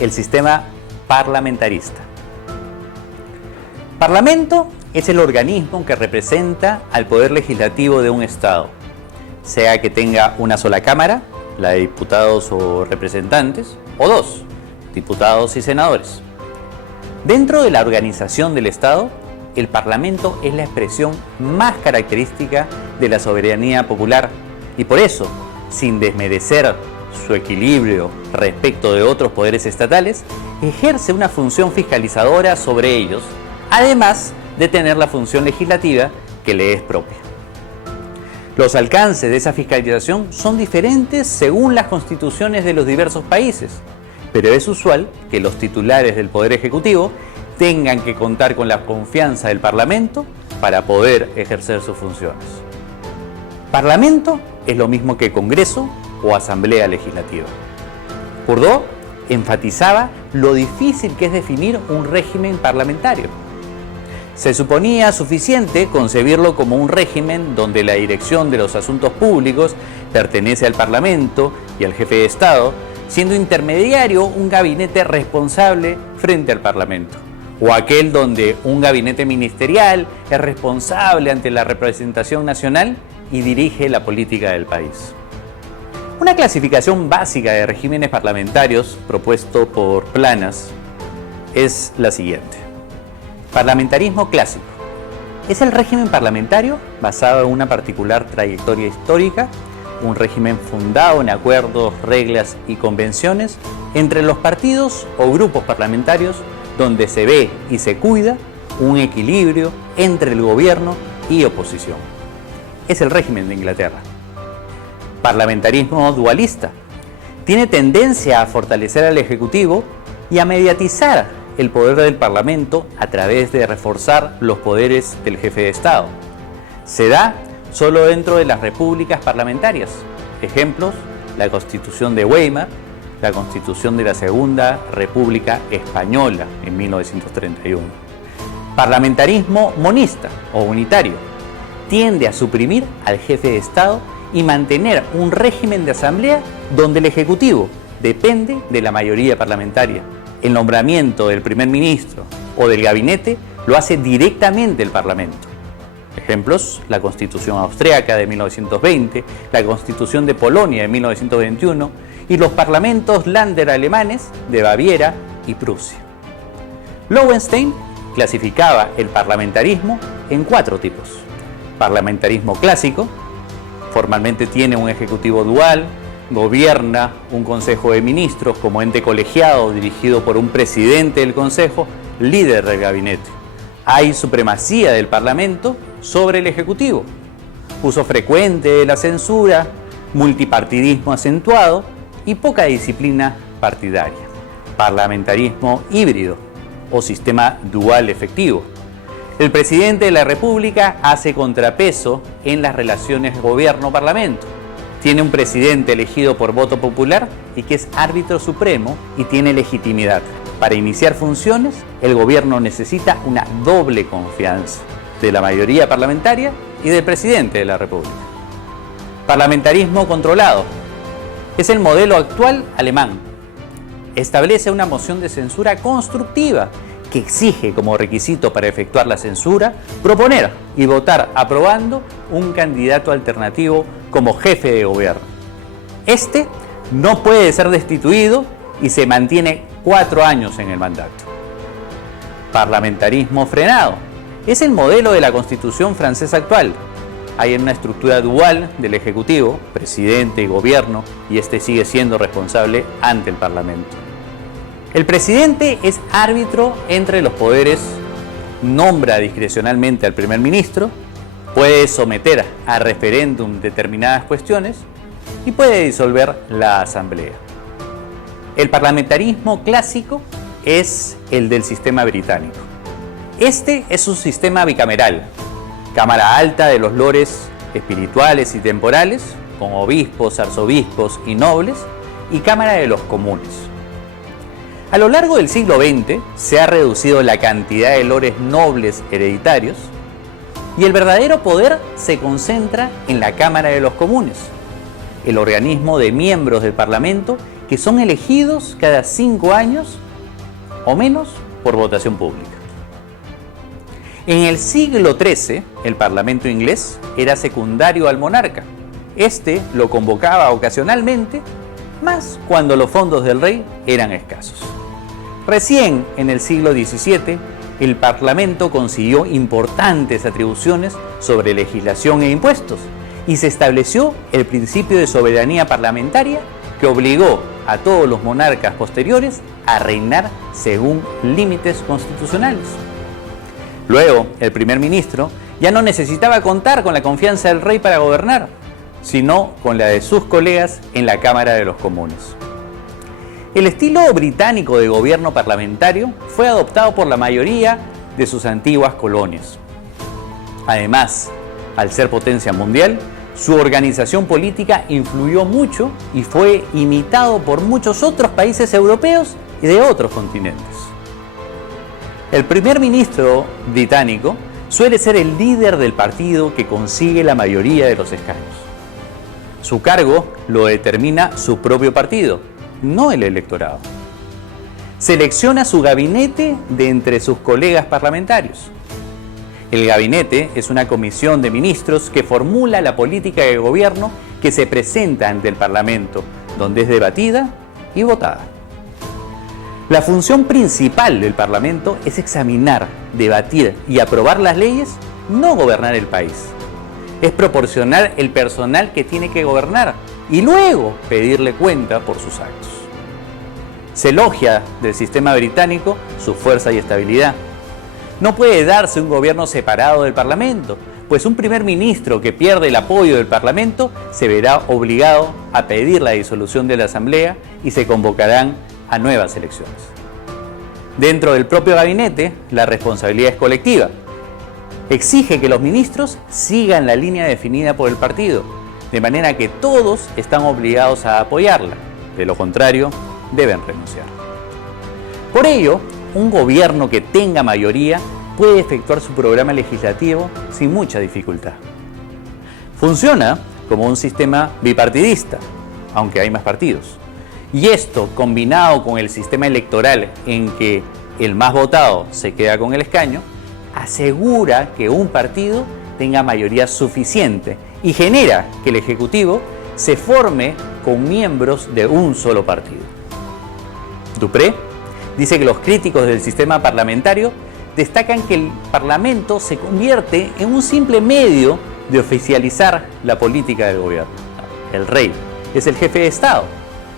el sistema parlamentarista. Parlamento es el organismo que representa al poder legislativo de un Estado, sea que tenga una sola cámara, la de diputados o representantes, o dos, diputados y senadores. Dentro de la organización del Estado, el Parlamento es la expresión más característica de la soberanía popular y por eso, sin desmerecer su equilibrio respecto de otros poderes estatales, ejerce una función fiscalizadora sobre ellos, además de tener la función legislativa que le es propia. Los alcances de esa fiscalización son diferentes según las constituciones de los diversos países, pero es usual que los titulares del Poder Ejecutivo tengan que contar con la confianza del Parlamento para poder ejercer sus funciones. Parlamento es lo mismo que Congreso o Asamblea Legislativa. Bourdieu enfatizaba lo difícil que es definir un régimen parlamentario. Se suponía suficiente concebirlo como un régimen donde la dirección de los asuntos públicos pertenece al Parlamento y al jefe de Estado, siendo intermediario un gabinete responsable frente al Parlamento, o aquel donde un gabinete ministerial es responsable ante la representación nacional y dirige la política del país. Una clasificación básica de regímenes parlamentarios propuesto por Planas es la siguiente. Parlamentarismo clásico. Es el régimen parlamentario basado en una particular trayectoria histórica, un régimen fundado en acuerdos, reglas y convenciones entre los partidos o grupos parlamentarios donde se ve y se cuida un equilibrio entre el gobierno y oposición. Es el régimen de Inglaterra. Parlamentarismo dualista. Tiene tendencia a fortalecer al Ejecutivo y a mediatizar el poder del Parlamento a través de reforzar los poderes del jefe de Estado. Se da solo dentro de las repúblicas parlamentarias. Ejemplos, la Constitución de Weimar, la Constitución de la Segunda República Española en 1931. Parlamentarismo monista o unitario. Tiende a suprimir al jefe de Estado y mantener un régimen de asamblea donde el Ejecutivo depende de la mayoría parlamentaria. El nombramiento del primer ministro o del gabinete lo hace directamente el Parlamento. Ejemplos, la Constitución Austriaca de 1920, la Constitución de Polonia de 1921 y los parlamentos Länder alemanes de Baviera y Prusia. Lowenstein clasificaba el parlamentarismo en 4 tipos. Parlamentarismo clásico, formalmente tiene un ejecutivo dual, gobierna un consejo de ministros como ente colegiado dirigido por un presidente del consejo, líder del gabinete. Hay supremacía del parlamento sobre el ejecutivo, uso frecuente de la censura, multipartidismo acentuado y poca disciplina partidaria. Parlamentarismo híbrido o sistema dual efectivo. El presidente de la República hace contrapeso en las relaciones gobierno-parlamento. Tiene un presidente elegido por voto popular y que es árbitro supremo y tiene legitimidad. Para iniciar funciones, el gobierno necesita una doble confianza de la mayoría parlamentaria y del presidente de la República. Parlamentarismo controlado. Es el modelo actual alemán. Establece una moción de censura constructiva que exige como requisito para efectuar la censura proponer y votar aprobando un candidato alternativo como jefe de gobierno. Este no puede ser destituido y se mantiene 4 años en el mandato. Parlamentarismo frenado. Es el modelo de la Constitución francesa actual. Hay una estructura dual del Ejecutivo, presidente y gobierno, y este sigue siendo responsable ante el Parlamento. El presidente es árbitro entre los poderes, nombra discrecionalmente al primer ministro, puede someter a referéndum determinadas cuestiones y puede disolver la asamblea. El parlamentarismo clásico es el del sistema británico. Este es un sistema bicameral, Cámara Alta de los lores espirituales y temporales, con obispos, arzobispos y nobles, y Cámara de los Comunes. A lo largo del siglo XX se ha reducido la cantidad de lores nobles hereditarios y el verdadero poder se concentra en la Cámara de los Comunes, el organismo de miembros del Parlamento que son elegidos cada 5 años o menos por votación pública. En el siglo XIII, el Parlamento inglés era secundario al monarca. Este lo convocaba ocasionalmente, más cuando los fondos del rey eran escasos. Recién en el siglo XVII, el Parlamento consiguió importantes atribuciones sobre legislación e impuestos y se estableció el principio de soberanía parlamentaria que obligó a todos los monarcas posteriores a reinar según límites constitucionales. Luego, el primer ministro ya no necesitaba contar con la confianza del rey para gobernar, sino con la de sus colegas en la Cámara de los Comunes. El estilo británico de gobierno parlamentario fue adoptado por la mayoría de sus antiguas colonias. Además, al ser potencia mundial, su organización política influyó mucho y fue imitado por muchos otros países europeos y de otros continentes. El primer ministro británico suele ser el líder del partido que consigue la mayoría de los escaños. Su cargo lo determina su propio partido, no el electorado. Selecciona su gabinete de entre sus colegas parlamentarios. El gabinete es una comisión de ministros que formula la política de gobierno que se presenta ante el Parlamento, donde es debatida y votada. La función principal del Parlamento es examinar, debatir y aprobar las leyes, no gobernar el país. Es proporcionar el personal que tiene que gobernar y luego pedirle cuenta por sus actos. Se elogia del sistema británico su fuerza y estabilidad. No puede darse un gobierno separado del Parlamento, pues un primer ministro que pierde el apoyo del Parlamento se verá obligado a pedir la disolución de la Asamblea y se convocarán a nuevas elecciones. Dentro del propio gabinete, la responsabilidad es colectiva. Exige que los ministros sigan la línea definida por el partido, de manera que todos están obligados a apoyarla. De lo contrario, deben renunciar. Por ello, un gobierno que tenga mayoría puede efectuar su programa legislativo sin mucha dificultad. Funciona como un sistema bipartidista, aunque hay más partidos. Y esto, combinado con el sistema electoral en que el más votado se queda con el escaño, asegura que un partido tenga mayoría suficiente y genera que el Ejecutivo se forme con miembros de un solo partido. Dupré dice que los críticos del sistema parlamentario destacan que el Parlamento se convierte en un simple medio de oficializar la política del gobierno. El rey es el jefe de Estado,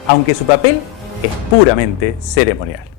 aunque su papel es puramente ceremonial.